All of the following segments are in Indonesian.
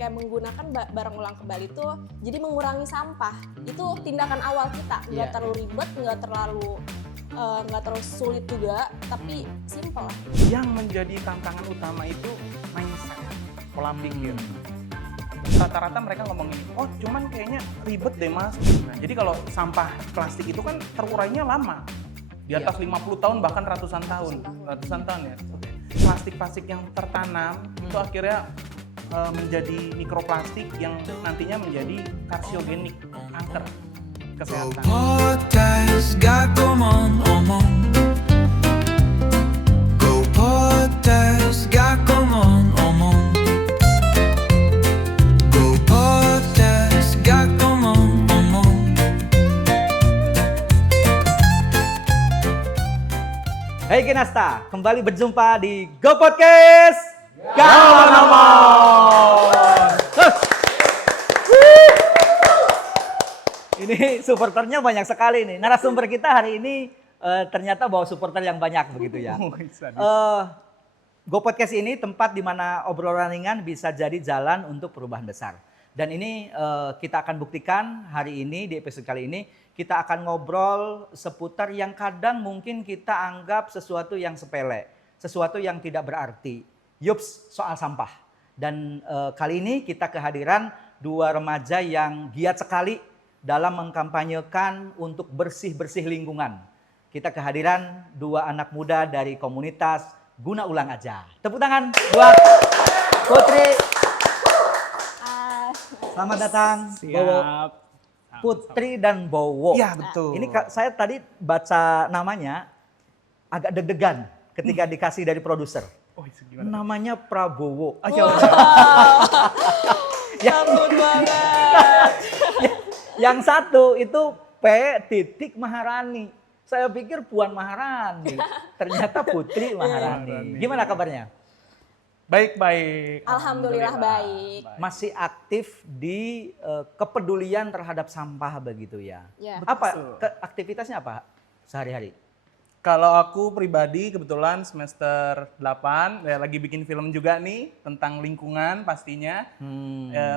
kayak menggunakan barang ulang kembali itu jadi mengurangi sampah. Itu tindakan awal kita, nggak terlalu ribet, nggak terlalu sulit juga, tapi simple lah. Yang menjadi tantangan utama itu mindset, pola pikir. Rata-rata mereka ngomong gini, oh cuman kayaknya ribet deh mas. Nah, jadi kalau sampah plastik itu kan terurainya lama, di atas 50 tahun bahkan ratusan tahun ya. Plastik-plastik yang tertanam itu akhirnya menjadi mikroplastik yang nantinya menjadi karsiogenik, kanker kesehatan. Podcast gak omong. Go podcast gak omong. Go podcast gak omong. Hai Kinasta, kembali berjumpa di Go Podcast Gak Ngomong. Ini supporternya banyak sekali nih. Narasumber kita hari ini ternyata bawa supporter yang banyak begitu ya. Go Podcast ini tempat di mana obrolan ringan bisa jadi jalan untuk perubahan besar. Dan ini kita akan buktikan hari ini di episode kali ini. Kita akan ngobrol seputar yang kadang mungkin kita anggap sesuatu yang sepele, sesuatu yang tidak berarti. Yups, soal sampah. Dan kali ini kita kehadiran dua remaja yang giat sekali dalam mengkampanyekan untuk bersih-bersih lingkungan. Kita kehadiran dua anak muda dari komunitas Guna Ulang Aja. Tepuk tangan buat Putri. Selamat datang. Siap. Putri dan Bowo. Iya betul. Ini saya tadi baca namanya agak deg-degan ketika dikasih dari produser. Oh, gimana? Namanya Prabowo. Takut banget. Yang satu itu P. Maharani. Saya pikir Puan Maharani. Ternyata Putri Maharani. Gimana kabarnya? Baik. Alhamdulillah baik. Masih aktif di kepedulian terhadap sampah begitu ya? Ya. Apa aktivitasnya apa sehari-hari? Kalau aku pribadi kebetulan semester 8 lagi bikin film juga nih tentang lingkungan pastinya.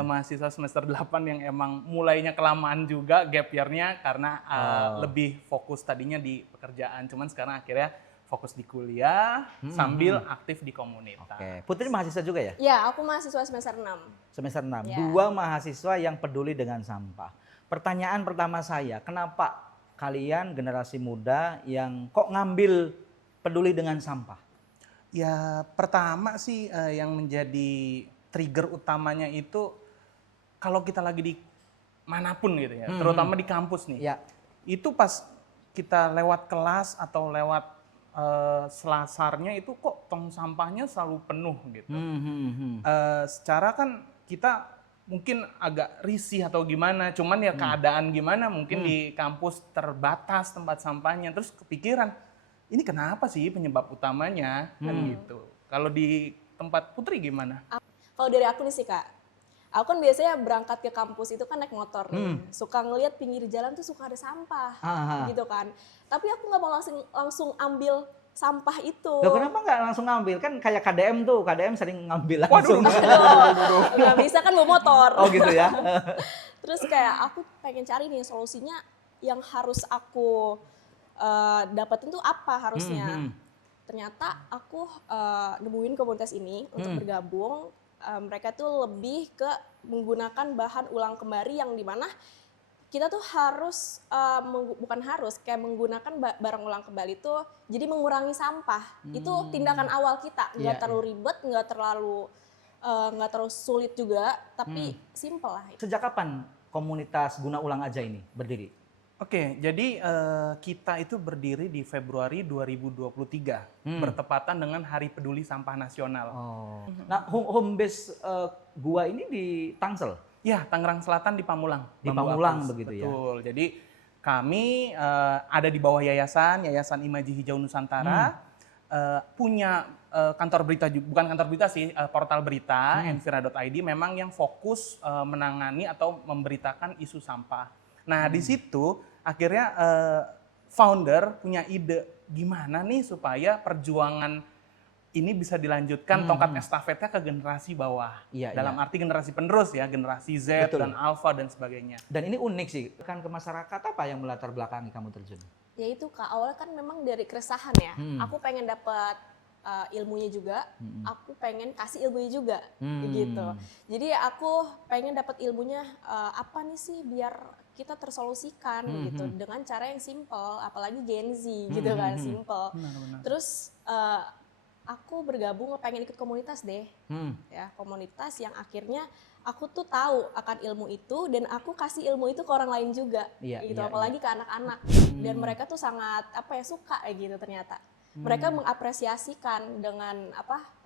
Mahasiswa semester 8 yang emang mulainya kelamaan juga gap year-nya karena lebih fokus tadinya di pekerjaan. Cuman sekarang akhirnya fokus di kuliah sambil aktif di komunitas. Oke. Putri mahasiswa juga ya? Ya, aku mahasiswa semester 6. Semester 6. Ya. Dua mahasiswa yang peduli dengan sampah. Pertanyaan pertama saya, kenapa kalian generasi muda yang kok ngambil peduli dengan sampah? Ya pertama sih yang menjadi trigger utamanya itu kalau kita lagi di manapun gitu ya, terutama di kampus nih. Ya. Itu pas kita lewat kelas atau lewat selasarnya itu kok tong sampahnya selalu penuh gitu. Secara kan kita mungkin agak risih atau gimana, cuman ya keadaan gimana mungkin di kampus terbatas tempat sampahnya. Terus kepikiran, ini kenapa sih penyebab utamanya kan gitu. Kalau di tempat Putri gimana? Kalau dari aku nih sih Kak, aku kan biasanya berangkat ke kampus itu kan naik motor nih. Suka ngelihat pinggir jalan tuh suka ada sampah gitu kan. Tapi aku nggak mau langsung ambil sampah itu. Loh, kenapa nggak langsung ngambil? Kan kayak KDM tuh, KDM sering ngambil langsung. Nggak bisa kan bawa motor. Oh gitu ya. Terus kayak aku pengen cari nih solusinya yang harus aku dapetin tuh apa harusnya. Ternyata aku nemuin komunitas ini untuk bergabung. Mereka tuh lebih ke menggunakan bahan ulang kembali yang dimana kita tuh harus, kayak menggunakan barang ulang kembali itu jadi mengurangi sampah. Itu tindakan awal kita, nggak terlalu ribet, nggak terlalu sulit juga, tapi simple lah. Sejak kapan komunitas Guna Ulang Aja ini berdiri? Oke, jadi kita itu berdiri di Februari 2023, bertepatan dengan Hari Peduli Sampah Nasional. Oh. Nah, home base gua ini di Tangsel? Ya, Tangerang Selatan di Pamulang. Di Bambu Pamulang Apus. begitu ya? Betul, jadi kami ada di bawah Yayasan Imaji Hijau Nusantara, punya kantor berita, bukan kantor berita sih, portal berita, envira.id, memang yang fokus menangani atau memberitakan isu sampah. Nah, di situ akhirnya founder punya ide gimana nih supaya perjuangan ini bisa dilanjutkan tongkat estafetnya ke generasi bawah. Iya, Dalam arti generasi penerus ya, generasi Z Betul. dan Alpha dan sebagainya. Dan ini unik sih, kan ke masyarakat apa yang melatar belakangi kamu terjun? Ya itu Kak, awalnya kan memang dari keresahan ya. Aku pengen dapat ilmunya juga, aku pengen kasih ilmunya juga, gitu. Jadi aku pengen dapat ilmunya apa nih sih biar kita tersolusikan gitu dengan cara yang simple, apalagi Gen Z gitu kan, simple. Benar-benar. Terus aku bergabung pengen ikut komunitas deh, ya komunitas yang akhirnya aku tuh tahu akan ilmu itu dan aku kasih ilmu itu ke orang lain juga, Iya, gitu iya, apalagi ke anak-anak dan mereka tuh sangat suka gitu ternyata. Mereka mengapresiasikan dengan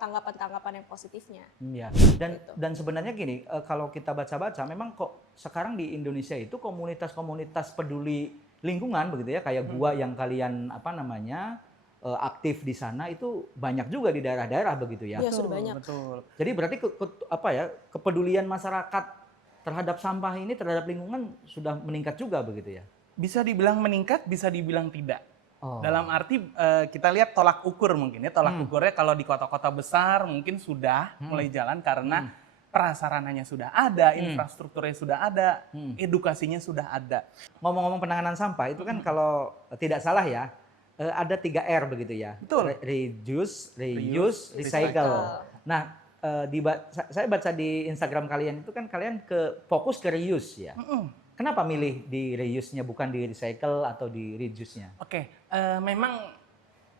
tanggapan-tanggapan yang positifnya. Iya. Gitu. Dan sebenarnya gini, kalau kita baca-baca, memang kok sekarang di Indonesia itu komunitas-komunitas peduli lingkungan begitu ya, kayak gua yang kalian aktif di sana itu banyak juga di daerah-daerah begitu ya. Iya sudah banyak. Betul. Jadi berarti kepedulian masyarakat terhadap sampah ini, terhadap lingkungan sudah meningkat juga begitu ya. Bisa dibilang meningkat, bisa dibilang tidak. Oh. Dalam arti kita lihat tolak ukur mungkin ya, tolak ukurnya kalau di kota-kota besar mungkin sudah mulai jalan karena prasarananya sudah ada, infrastrukturnya sudah ada, edukasinya sudah ada. Ngomong-ngomong penanganan sampah itu kan kalau tidak salah ya, ada 3 R begitu ya. Betul. Reduce, reuse, recycle. recycle. Nah, saya baca di Instagram kalian itu kan kalian fokus ke reuse ya. Kenapa milih di reuse-nya bukan di recycle atau di reduce-nya? Oke, memang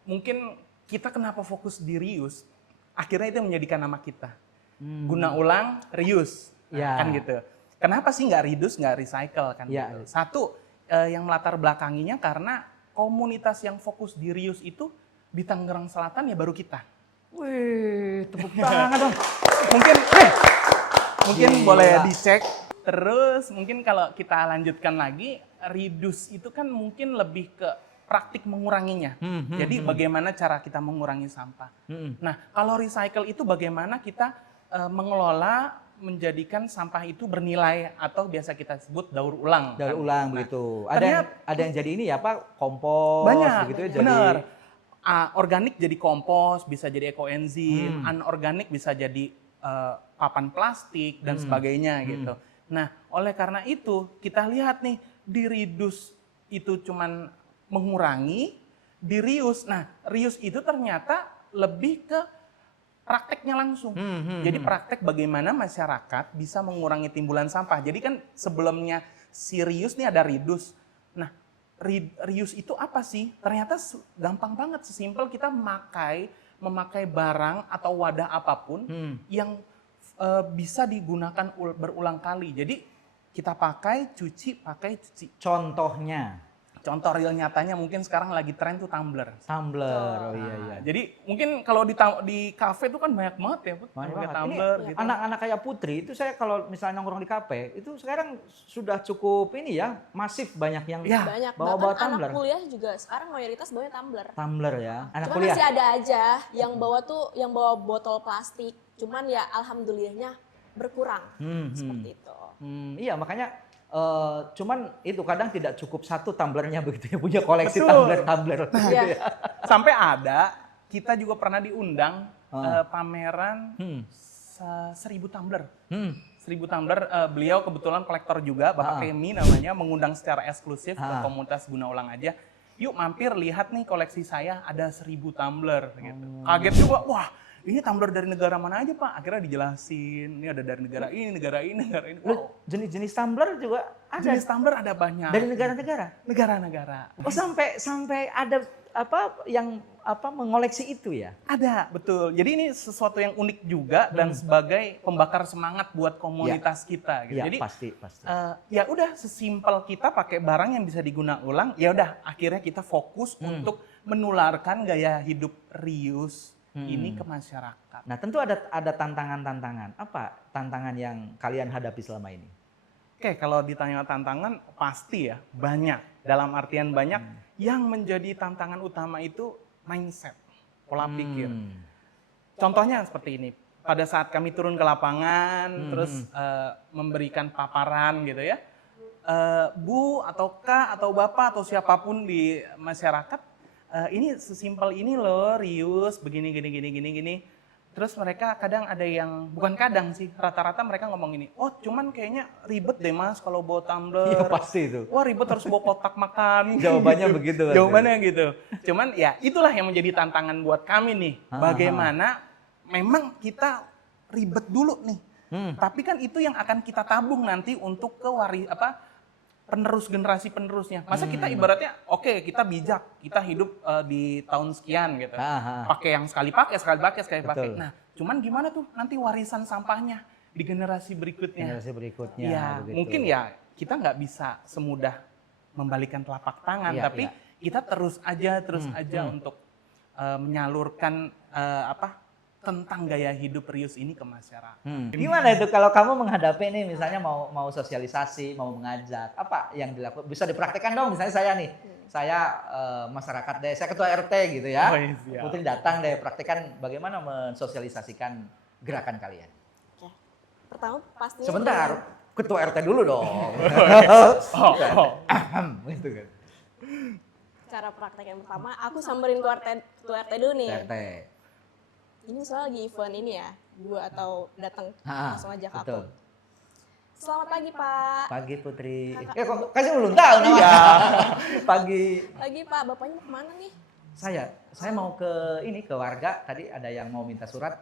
mungkin kita kenapa fokus di reuse, akhirnya itu menjadikan nama kita. Guna ulang, reuse, Ya. kan gitu. Kenapa sih nggak reduce, nggak recycle kan Ya. gitu. Satu, yang melatar belakanginya karena komunitas yang fokus di reuse itu di Tangerang Selatan ya baru kita. Wih, tepuk tangan dong. Mungkin Gila. boleh dicek. Terus mungkin kalau kita lanjutkan lagi, reduce itu kan mungkin lebih ke praktik menguranginya. Jadi bagaimana cara kita mengurangi sampah. Nah, kalau recycle itu bagaimana kita mengelola, menjadikan sampah itu bernilai atau biasa kita sebut daur ulang. Daur kan. ulang Nah, begitu. ternyata- Ada yang jadi ini ya Pak, kompos banyak, begitu ya. benar. Organik jadi kompos, bisa jadi ekoenzim, anorganik bisa jadi papan plastik dan sebagainya gitu. Nah, oleh karena itu kita lihat nih di reduce itu cuman mengurangi, di reuse. Nah, reuse itu ternyata lebih ke prakteknya langsung. Jadi praktek bagaimana masyarakat bisa mengurangi timbulan sampah. Jadi kan sebelumnya si reuse nih ada reduce. Nah, reuse itu apa sih? Ternyata gampang banget, sesimpel kita memakai barang atau wadah apapun yang bisa digunakan berulang kali. Jadi kita pakai, cuci. Contohnya Contoh real nyatanya mungkin sekarang lagi tren tuh tumbler. tumbler. Oh iya iya. Jadi mungkin kalau di kafe tuh kan banyak banget ya, Put. Banyak Pakai banget. tumbler Ini gitu. anak-anak kayak Putri itu saya kalau misalnya nongkrong di kafe itu sekarang sudah cukup ini ya, masif banyak yang Ya. Banyak, bawa-bawa bahkan tumbler. anak kuliah juga sekarang mayoritas bawanya tumbler. Tumbler ya. Anak Cuma kuliah. masih ada aja yang bawa botol plastik. Cuman ya alhamdulillahnya berkurang seperti itu. Iya makanya cuman itu kadang tidak cukup satu tumblernya begitu ya, punya koleksi Betul. tumbler. Iya. Sampai ada, kita juga pernah diundang pameran 1000 tumbler. 1000 tumbler, beliau kebetulan kolektor juga, Bapak Kemi namanya, mengundang secara eksklusif ke komunitas guna ulang aja. Yuk mampir lihat nih koleksi saya ada 1000 tumbler gitu. Kaget juga, wah ini tumbler dari negara mana aja Pak? Akhirnya dijelasin, ini ada dari negara ini, negara ini, negara ini. Lu Wow. jenis-jenis tumbler juga ada Jenis tumbler ada banyak. dari negara-negara. Negara-negara. Oh sampai ada yang mengoleksi itu ya? Ada, betul. Jadi ini sesuatu yang unik juga dan sebagai pembakar semangat buat komunitas kita. Gitu. Iya, Jadi pasti. ya udah sesimpel kita pakai barang yang bisa diguna ulang, ya udah akhirnya kita fokus untuk menularkan gaya hidup reuse ini ke masyarakat. Nah, tentu ada tantangan-tantangan. Apa tantangan yang kalian hadapi selama ini? Oke, kalau ditanya tantangan pasti ya banyak. Dalam artian banyak yang menjadi tantangan utama itu mindset, pola pikir. Contohnya seperti ini. Pada saat kami turun ke lapangan, terus memberikan paparan gitu ya, Bu atau Kak atau Bapak atau siapapun di masyarakat ini sesimpel ini loh, reuse begini gini. Terus mereka kadang ada yang, bukan kadang sih, rata-rata mereka ngomong ini, oh cuman kayaknya ribet deh mas kalau bawa tumbler. Iya pasti itu. Wah ribet harus bawa kotak makan. Jawabannya begitu. Mas. Jawabannya gitu. Cuman ya itulah yang menjadi tantangan buat kami nih. Bagaimana memang kita ribet dulu nih. Tapi kan itu yang akan kita tabung nanti untuk ke penerus generasi penerusnya. Masa kita ibaratnya oke, kita bijak, kita hidup di tahun sekian gitu. Pakai yang sekali pakai. Betul. Nah, cuman gimana tuh nanti warisan sampahnya di generasi berikutnya? Generasi berikutnya. Ya, begitu. mungkin ya kita nggak bisa semudah membalikan telapak tangan, Iya, tapi iya. kita terus aja untuk menyalurkan tentang gaya hidup reuse ini ke masyarakat. Gimana itu kalau kamu menghadapi nih misalnya mau sosialisasi, mau mengajak, apa yang dilakukan? Bisa dipraktekkan dong, misalnya saya nih, saya masyarakat deh, saya ketua RT gitu ya. Oh, iya, siap. Putri datang deh, praktekkan bagaimana mensosialisasikan gerakan kalian. Oke. Pertama pastinya Sebentar, ketua RT dulu dong. Gitu kan. cara praktek yang pertama aku samperin ketua RT dulu nih. RT. Ini soal lagi event ini ya, gue atau datang langsung aja ke aku. Betul. Selamat pagi Pak. Pagi Putri. Kok kasih belum tahu namanya. Iya. Pagi. Pagi Pak, bapaknya mau kemana nih? Saya mau ke warga, tadi ada yang mau minta surat.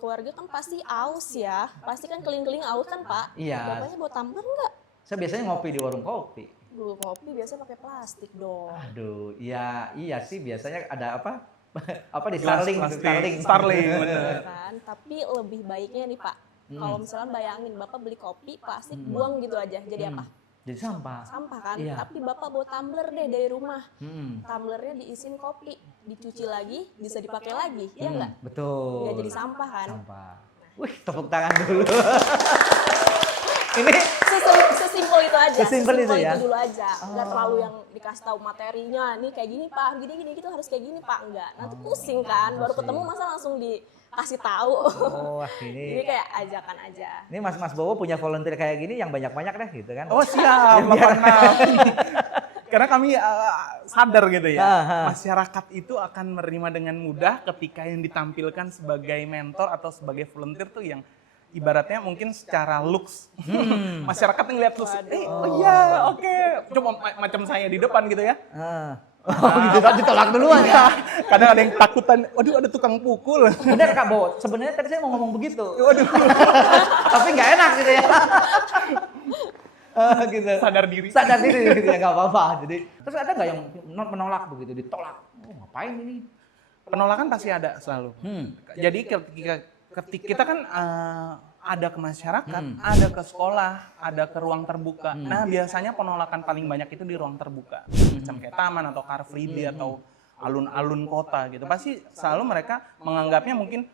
Keluarga kan pasti aus ya, pasti kan keliling-keliling aus kan Pak? Iya. Bapaknya bawa tumbler nggak? Saya biasanya ngopi di warung kopi. Dulu ngopi biasanya pakai plastik dong. Aduh, iya sih biasanya ada apa? Apa di Gelas Starling. Starling, bener. Kan, tapi lebih baiknya nih Pak, kalau misalnya bayangin Bapak beli kopi plastik buang gitu aja, jadi apa? Jadi sampah. Sampah kan? Iya. Tapi Bapak bawa tumbler deh dari rumah. Hmm. Tumblernya diisiin kopi, dicuci lagi, bisa dipakai lagi, iya nggak? Betul. Nggak jadi sampah kan? Sampah. Wih, tepuk tangan dulu. Ini Sesimpel itu aja. Sesimpel itu ya? Dulu aja. Nggak terlalu yang dikasih tahu materinya. Nih kayak gini Pak, gini gitu harus kayak gini Pak. Enggak. Nanti pusing kan. Baru ketemu masa langsung dikasih tahu. wah ini. Ini kayak ajakan aja. Ini Mas Bowo punya volunteer kayak gini yang banyak-banyak deh gitu kan. Oh siap, Bapak Naf. Karena kami sadar gitu ya, masyarakat itu akan menerima dengan mudah ketika yang ditampilkan sebagai mentor atau sebagai volunteer tuh yang ibaratnya mungkin secara looks. Masyarakat yang ngeliat looks, oh iya oke. Coba macam saya di depan gitu ya. Oh gitu kan ditolak duluan ya. Kadang ada yang takutan, waduh ada tukang pukul. Bener Kak Bowo, sebenarnya tadi saya mau ngomong begitu. Waduh. Tapi nggak enak gitu ya. Gitu. Sadar diri. Sadar diri gitu ya nggak apa-apa. Jadi terus ada nggak yang menolak begitu, ditolak? Oh ngapain ini? Penolakan pasti ada selalu. Jadi ketika kita kan ada ke masyarakat, ada ke sekolah, ada ke ruang terbuka. Nah biasanya penolakan paling banyak itu di ruang terbuka. Macam kayak taman atau car free day atau alun-alun kota gitu. Pasti selalu mereka menganggapnya mungkin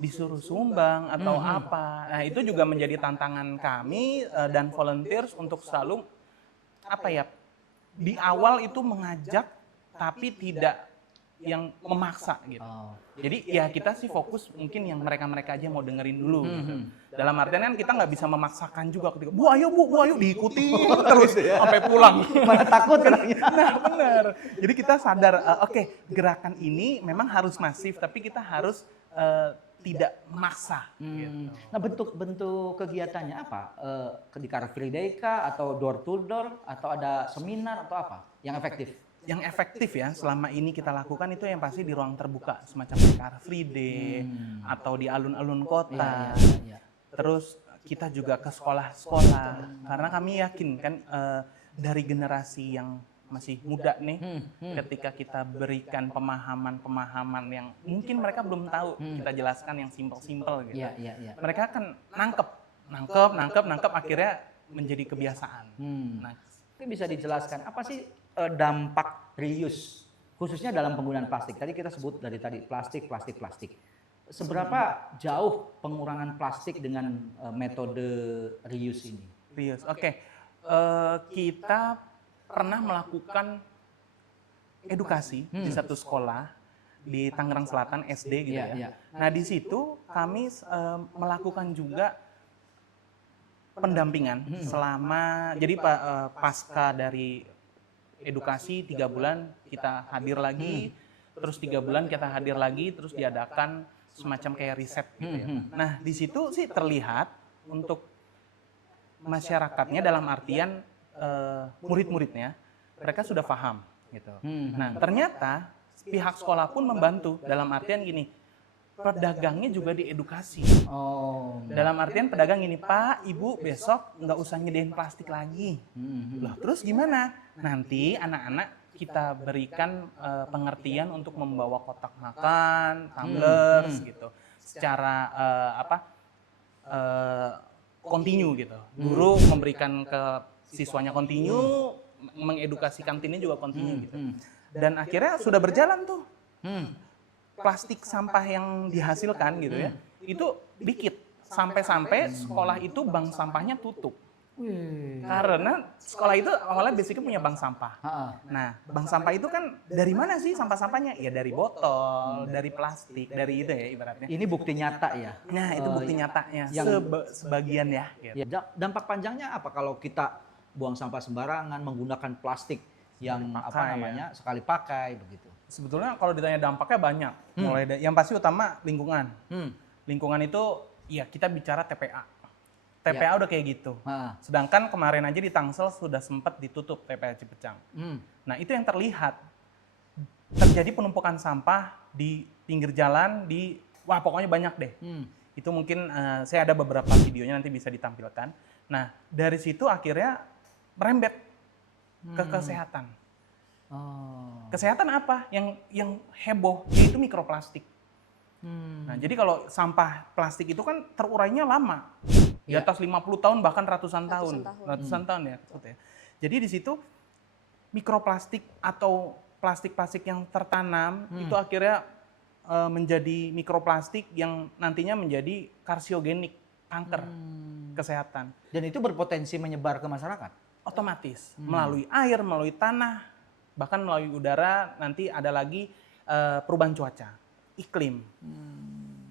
disuruh sumbang atau apa. Nah itu juga menjadi tantangan kami dan volunteers untuk selalu di awal itu mengajak tapi tidak yang memaksa gitu. Jadi ya kita sih fokus mungkin yang mereka aja mau dengerin dulu. Gitu. Dalam artian kan kita nggak bisa memaksakan juga ketika bu ayo diikuti terus sampai pulang. Malah takut kan? Nah benar. Jadi kita sadar gerakan ini memang harus masif tapi kita harus tidak memaksa. Gitu. Nah bentuk kegiatannya apa? Di Car Free Day kah? Atau door to door? Atau ada seminar atau apa? Yang efektif? Yang efektif ya selama ini kita lakukan itu yang pasti di ruang terbuka semacam Car Free Day atau di alun-alun kota. Iya. Terus kita juga ke sekolah-sekolah karena kami yakin kan dari generasi yang masih muda nih ketika kita berikan pemahaman yang mungkin mereka belum tahu kita jelaskan yang simpel-simpel gitu. Iya. Mereka akan nangkep akhirnya menjadi kebiasaan. Nah, Ini bisa dijelaskan apa sih dampak reuse khususnya dalam penggunaan plastik? Tadi kita sebut dari tadi plastik. Seberapa jauh pengurangan plastik dengan metode reuse ini? reuse. Kita pernah melakukan edukasi di satu sekolah di Tangerang Selatan SD gitu ya. Nah di situ kami melakukan juga pendampingan selama jadi pasca dari edukasi 3 bulan kita hadir lagi, terus 3 bulan kita hadir lagi, terus diadakan semacam kayak riset gitu ya. Nah di situ sih terlihat untuk masyarakatnya dalam artian murid-muridnya mereka sudah paham gitu. Nah ternyata pihak sekolah pun membantu dalam artian gini, pedagangnya juga diedukasi. Oh. Dalam artian pedagang gini, Pak, Ibu besok nggak usah nyediain plastik lagi. Loh terus gimana? Nanti anak-anak kita berikan pengertian untuk membawa kotak makan, tumblers gitu, secara continue gitu. Guru memberikan ke siswanya continue, mengedukasi kantinnya juga continue gitu. Dan akhirnya sudah berjalan tuh. Plastik sampah yang dihasilkan gitu ya, itu dikit. Sampai-sampai sekolah itu bank sampahnya tutup. Karena sekolah itu awalnya basicnya punya bank sampah. Nah, bank sampah itu kan dari mana sih sampah-sampahnya? Ya dari botol, dari plastik, dari itu ya ibaratnya. Ini bukti nyata ya. Nah, itu bukti nyatanya. Sebagian ya. Gitu. Ya, dampak panjangnya apa kalau kita buang sampah sembarangan, menggunakan plastik yang sekali pakai begitu? Sebetulnya kalau ditanya dampaknya banyak. Mulai yang pasti utama lingkungan. Lingkungan itu ya kita bicara TPA. TPA udah kayak gitu. Sedangkan kemarin aja di Tangsel sudah sempat ditutup TPA Cipecang. Nah itu yang terlihat. Terjadi penumpukan sampah di pinggir jalan, wah pokoknya banyak deh. Itu mungkin saya ada beberapa videonya nanti bisa ditampilkan. Nah dari situ akhirnya merembet ke kesehatan. Kesehatan apa? Yang heboh, yaitu mikroplastik. Nah jadi kalau sampah plastik itu kan terurainya lama. Di atas 50 tahun bahkan ratusan tahun ya. Jadi di situ mikroplastik atau plastik-plastik yang tertanam itu akhirnya menjadi mikroplastik yang nantinya menjadi karsiogenik, kanker kesehatan. Dan itu berpotensi menyebar ke masyarakat? Otomatis, melalui air, melalui tanah, bahkan melalui udara, nanti ada lagi perubahan cuaca, iklim.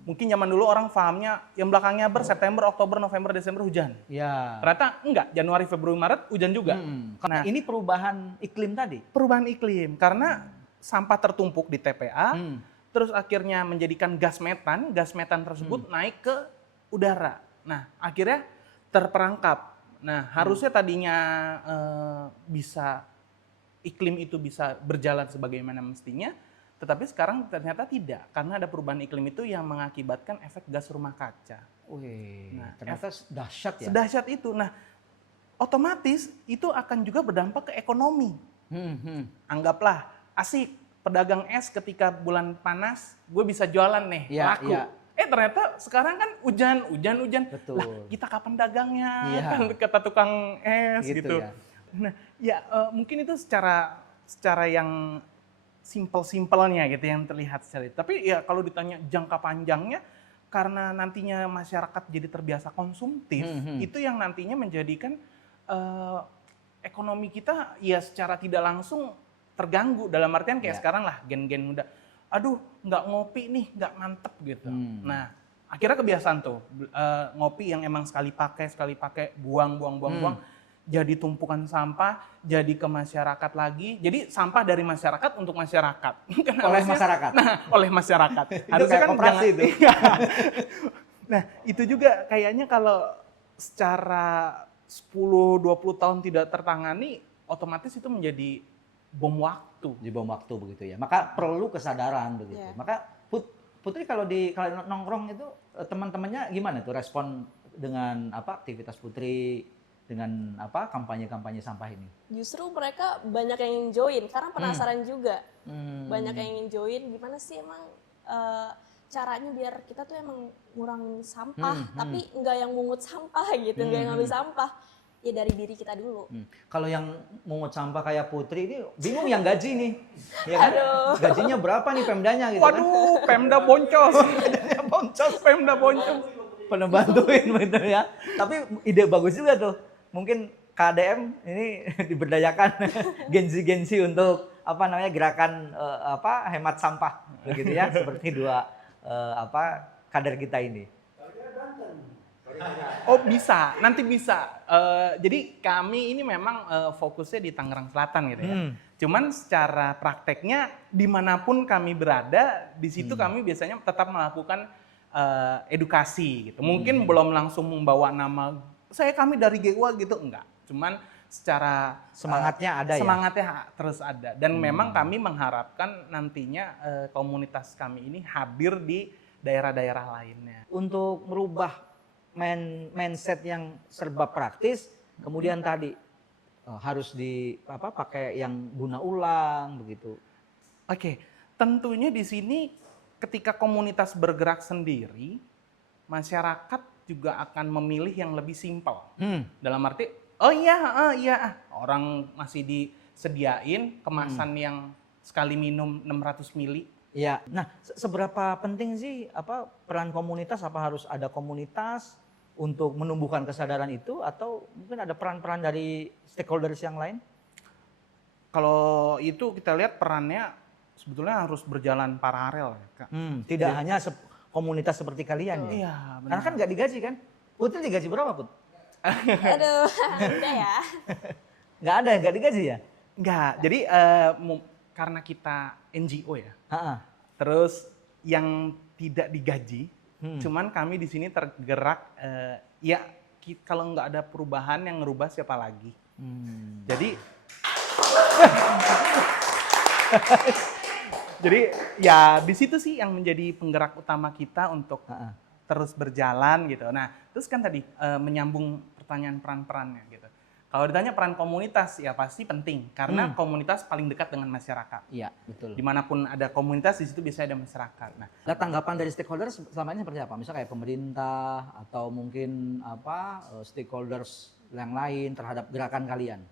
Mungkin zaman dulu orang pahamnya yang belakangnya September, Oktober, November, Desember hujan. Ya. Ternyata enggak, Januari, Februari, Maret hujan juga. Nah, ini perubahan iklim tadi? Perubahan iklim, karena sampah tertumpuk di TPA, terus akhirnya menjadikan gas metan tersebut naik ke udara. Nah, akhirnya terperangkap. Nah, harusnya tadinya iklim itu bisa berjalan sebagaimana mestinya, tetapi sekarang ternyata tidak, karena ada perubahan iklim itu yang mengakibatkan efek gas rumah kaca. Nah, ternyata dahsyat ya? Sedahsyat itu. Nah, otomatis itu akan juga berdampak ke ekonomi. Anggaplah, asik, pedagang es ketika bulan panas, gue bisa jualan nih, laku. Ternyata sekarang kan hujan. Betul. Lah, kita kapan dagangnya? Kan kata tukang es gitu. Ya. Nah, mungkin itu secara yang simpel-simpelnya gitu yang terlihat secara itu. Tapi ya kalau ditanya jangka panjangnya, karena nantinya masyarakat jadi terbiasa konsumtif, itu yang nantinya menjadikan ekonomi kita ya secara tidak langsung terganggu. Dalam artian kayak sekarang lah gen-gen muda, aduh nggak ngopi nih, nggak mantep gitu. Nah akhirnya kebiasaan tuh ngopi yang emang sekali pakai, buang. Jadi tumpukan sampah, jadi ke masyarakat lagi. Jadi sampah dari masyarakat untuk masyarakat. Oleh masyarakat? Nah, oleh masyarakat. Harusnya kan koperasi itu. Nah, itu juga kayaknya kalau secara 10-20 tahun tidak tertangani, otomatis itu menjadi bom waktu. Di bom waktu begitu ya. Maka perlu kesadaran begitu. Maka Putri kalau nongkrong itu teman-temannya gimana tuh respon dengan aktivitas Putri dengan kampanye-kampanye sampah ini? Justru mereka banyak yang ingin join karena penasaran juga. Banyak yang ingin join, gimana sih emang caranya biar kita tuh emang ngurangin sampah, tapi nggak yang mungut sampah gitu, nggak yang ngambil sampah. Ya dari diri kita dulu. Kalau yang mungut sampah kayak Putri ini bingung yang gaji nih. Ya kan? Gajinya berapa nih Pemdanya gitu. Waduh, Pemda boncos. Pemda boncos. Pernah bantuin begitu ya. Tapi ide bagus juga tuh. Mungkin KDM ini diberdayakan gensi-gensi untuk gerakan hemat sampah begitu ya, seperti dua kader kita ini. Oh bisa, nanti bisa. Jadi kami ini memang fokusnya di Tangerang Selatan gitu ya. Cuman secara prakteknya dimanapun kami berada, di situ kami biasanya tetap melakukan edukasi gitu. Mungkin belum langsung membawa nama kami dari GUA gitu, enggak. Cuman secara Semangatnya ada ya? Semangatnya terus ada. Dan memang kami mengharapkan nantinya komunitas kami ini hadir di daerah-daerah lainnya. Untuk merubah mindset yang serba praktis, kemudian tadi harus pakai yang guna ulang begitu. Oke, tentunya di sini ketika komunitas bergerak sendiri, masyarakat juga akan memilih yang lebih simpel. Dalam arti, oh iya, orang masih disediain kemasan yang sekali minum 600 mili. Ya, nah seberapa penting sih peran komunitas? Apa harus ada komunitas untuk menumbuhkan kesadaran itu, atau mungkin ada peran-peran dari stakeholders yang lain? Kalau itu kita lihat perannya sebetulnya harus berjalan paralel, Kak. Tidak hanya komunitas seperti kalian ya? Iya, benar. Karena kan nggak digaji kan? Putri digaji berapa, Put? Aduh, ada ya. Nggak ada, nggak digaji ya? Enggak, jadi karena kita NGO ya, terus yang tidak digaji, cuman kami di sini tergerak, kalau nggak ada perubahan yang ngerubah siapa lagi. Jadi ya di situ sih yang menjadi penggerak utama kita untuk terus berjalan gitu. Nah, terus kan tadi menyambung pertanyaan peran-perannya gitu. Kalau ditanya peran komunitas, ya pasti penting karena komunitas paling dekat dengan masyarakat. Iya, betul. Dimanapun ada komunitas, di situ biasanya ada masyarakat. Nah, tanggapan dari stakeholders selama ini seperti apa? Misalnya kayak pemerintah atau mungkin stakeholders yang lain terhadap gerakan kalian?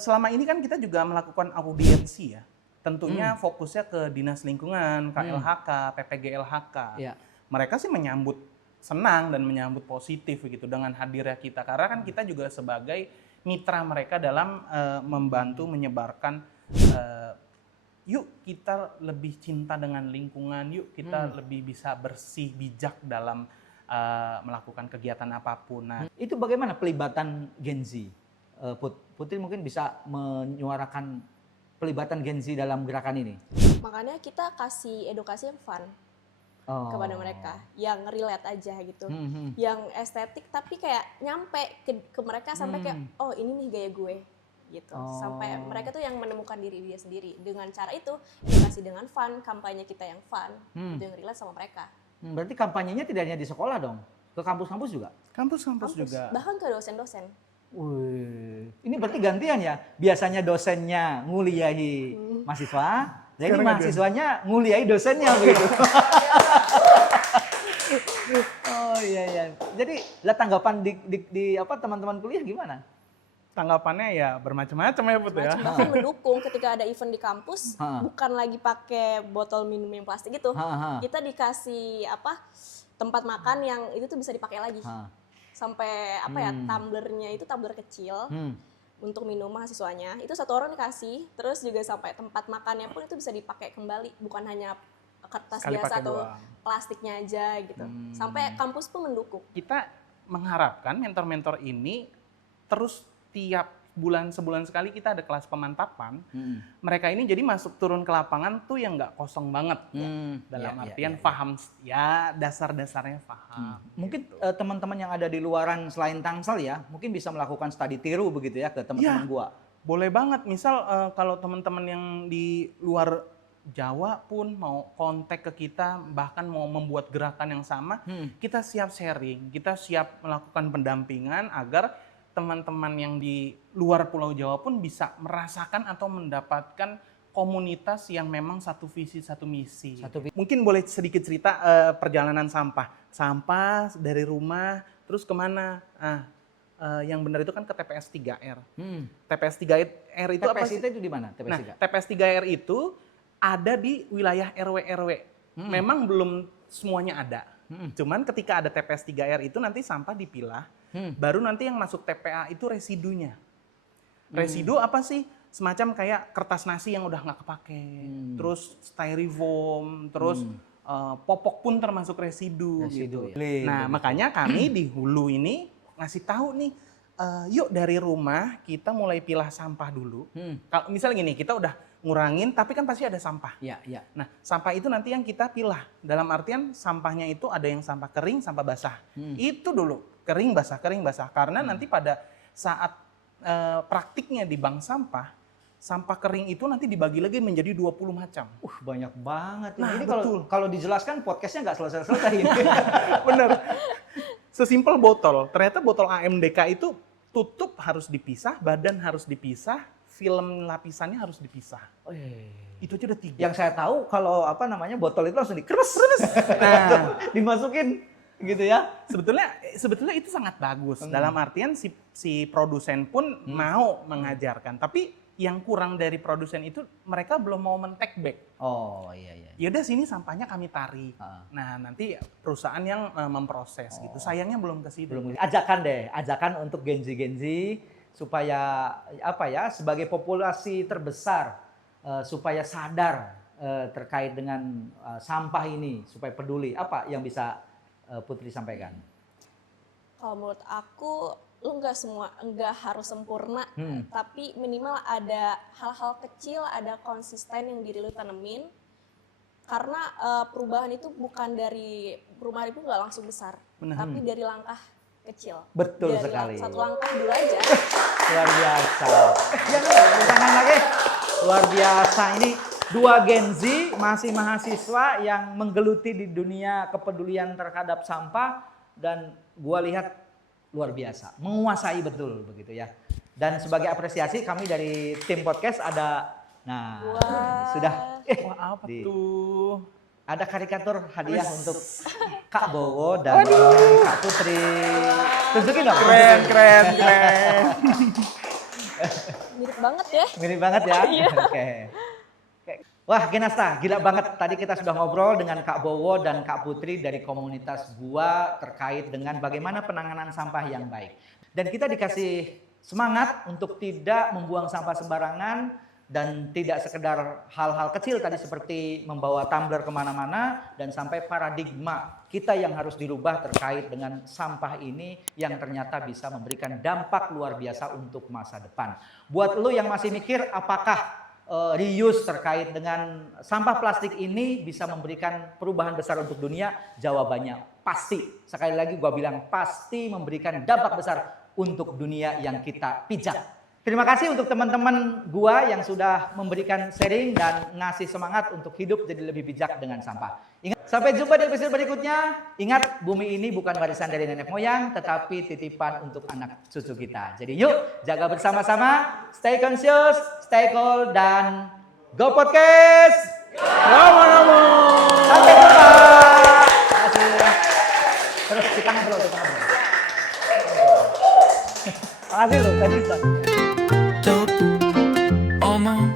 Selama ini kan kita juga melakukan audiensi ya. Tentunya fokusnya ke Dinas Lingkungan, KLHK, PPGLHK. Iya. Mereka sih menyambut senang dan menyambut positif gitu dengan hadirnya kita. Karena kan kita juga sebagai mitra mereka dalam membantu menyebarkan yuk kita lebih cinta dengan lingkungan, yuk kita lebih bisa bersih, bijak dalam melakukan kegiatan apapun. Nah, itu bagaimana pelibatan Gen Z? Putri mungkin bisa menyuarakan pelibatan Gen Z dalam gerakan ini. Makanya kita kasih edukasi yang fun kepada mereka, yang relate aja gitu, yang estetik tapi kayak nyampe ke mereka sampai kayak oh ini nih gaya gue gitu, sampai mereka tuh yang menemukan diri dia sendiri dengan cara itu, edukasi dengan fun, kampanye kita yang fun, itu yang relate sama mereka. Berarti kampanyenya tidak hanya di sekolah dong, ke kampus-kampus juga? Kampus juga. Bahkan ke dosen-dosen. Wih, ini berarti gantian ya? Biasanya dosennya nguliahi mahasiswa, jadi mahasiswanya nguliahi dosennya begitu. Oh iya. Jadi tanggapan di teman-teman kuliah gimana? Tanggapannya ya bermacam-macam ya Put ya. Bahkan mendukung ketika ada event di kampus, bukan lagi pakai botol minum yang plastik itu. Kita dikasih tempat makan yang itu tuh bisa dipakai lagi. Sampai tumblernya itu tumbler kecil untuk minum mahasiswanya. Itu satu orang dikasih, terus juga sampai tempat makannya pun itu bisa dipakai kembali, bukan hanya kertas Sekali biasa pakai atau doang. plastiknya aja gitu. Sampai kampus pun mendukung. Kita mengharapkan mentor-mentor ini terus tiap sebulan sekali kita ada kelas pemantapan. Mereka ini jadi masuk turun ke lapangan tuh yang nggak kosong banget. Dalam artian paham, ya dasar-dasarnya paham. Mungkin teman-teman yang ada di luaran selain Tangsel ya, mungkin bisa melakukan studi tiru begitu ya ke teman-teman gua. Boleh banget. Misal kalau teman-teman yang di luar Jawa pun mau kontak ke kita, bahkan mau membuat gerakan yang sama, kita siap sharing, kita siap melakukan pendampingan agar teman-teman yang di luar Pulau Jawa pun bisa merasakan atau mendapatkan komunitas yang memang satu visi, satu misi. Mungkin boleh sedikit cerita perjalanan sampah. Sampah dari rumah, terus kemana? Yang benar itu kan ke TPS 3R. TPS 3R itu apa sih? TPS itu di mana? TPS 3R itu ada di wilayah RW-RW. Memang belum semuanya ada. Cuman ketika ada TPS 3R itu nanti sampah dipilah, baru nanti yang masuk TPA itu residunya. Residu apa sih? Semacam kayak kertas nasi yang udah nggak kepake, terus styrofoam, terus popok pun termasuk residu Residu, gitu. ya. Nah, makanya kami di hulu ini ngasih tahu nih, yuk dari rumah kita mulai pilah sampah dulu. Kalau misalnya gini, kita udah ngurangin, tapi kan pasti ada sampah. Iya, iya. Nah, sampah itu nanti yang kita pilah. Dalam artian sampahnya itu ada yang sampah kering, sampah basah. Itu dulu, kering, basah, kering, basah. Karena nanti pada saat praktiknya di bank sampah, sampah kering itu nanti dibagi lagi menjadi 20 macam. Banyak banget. Nah, ini betul. kalau dijelaskan podcastnya nggak selesai-selesai ini. Bener. Sesimpel botol. Ternyata botol AMDK itu tutup harus dipisah, badan harus dipisah, film lapisannya harus dipisah. Itu aja udah 3. Yang saya tahu kalau botol itu langsung dikeres, Nah, dimasukin gitu ya. sebetulnya itu sangat bagus. Dalam artian si produsen pun mau mengajarkan. Tapi yang kurang dari produsen itu mereka belum mau men-take back. Oh iya iya. Yaudah sini sampahnya kami tarik. Nah nanti perusahaan yang memproses gitu. Sayangnya belum ke situ. Belum. Ajakan untuk Genzi supaya sebagai populasi terbesar supaya sadar terkait dengan sampah ini, supaya peduli. Apa yang bisa Putri sampaikan? Kalau menurut aku, lu nggak harus sempurna, tapi minimal ada hal-hal kecil, ada konsisten yang diri lu tanemin. Karena perubahan itu bukan dari perubahan itu nggak langsung besar, tapi dari langkah kecil. Betul dari sekali. Satu langkah dulu aja. Luar biasa. Tangan lagi. Luar biasa. Ini 2 Genzi masih mahasiswa yang menggeluti di dunia kepedulian terhadap sampah, dan gua lihat luar biasa, menguasai betul begitu ya. Dan sebagai apresiasi kami dari tim podcast ada, sudah Wah apa tuh? ada karikatur hadiah untuk Kak Bowo dan Kak Putri. Tunjukin dong. Keren. Mirip banget ya. Mirip banget ya. Oke. Wah, Genasta, gila banget. Tadi kita sudah ngobrol dengan Kak Bowo dan Kak Putri dari komunitas gua terkait dengan bagaimana penanganan sampah yang baik. Dan kita dikasih semangat untuk tidak membuang sampah sembarangan dan tidak sekedar hal-hal kecil tadi seperti membawa tumbler kemana-mana, dan sampai paradigma kita yang harus dirubah terkait dengan sampah ini yang ternyata bisa memberikan dampak luar biasa untuk masa depan. Buat lo yang masih mikir apakah reuse terkait dengan sampah plastik ini bisa memberikan perubahan besar untuk dunia, jawabannya pasti. Sekali lagi gua bilang pasti memberikan dampak besar untuk dunia yang kita pijak. Terima kasih untuk teman-teman gua yang sudah memberikan sharing dan ngasih semangat untuk hidup jadi lebih bijak dengan sampah. Ingat, sampai jumpa di episode berikutnya. Ingat, bumi ini bukan warisan dari nenek moyang, tetapi titipan untuk anak cucu kita. Jadi yuk, jaga bersama-sama, stay conscious, stay cool, dan go podcast! Romo. Sampai jumpa! Terima kasih. Terus kita ngobrol. Makasih loh, tadi. Dope. Almost.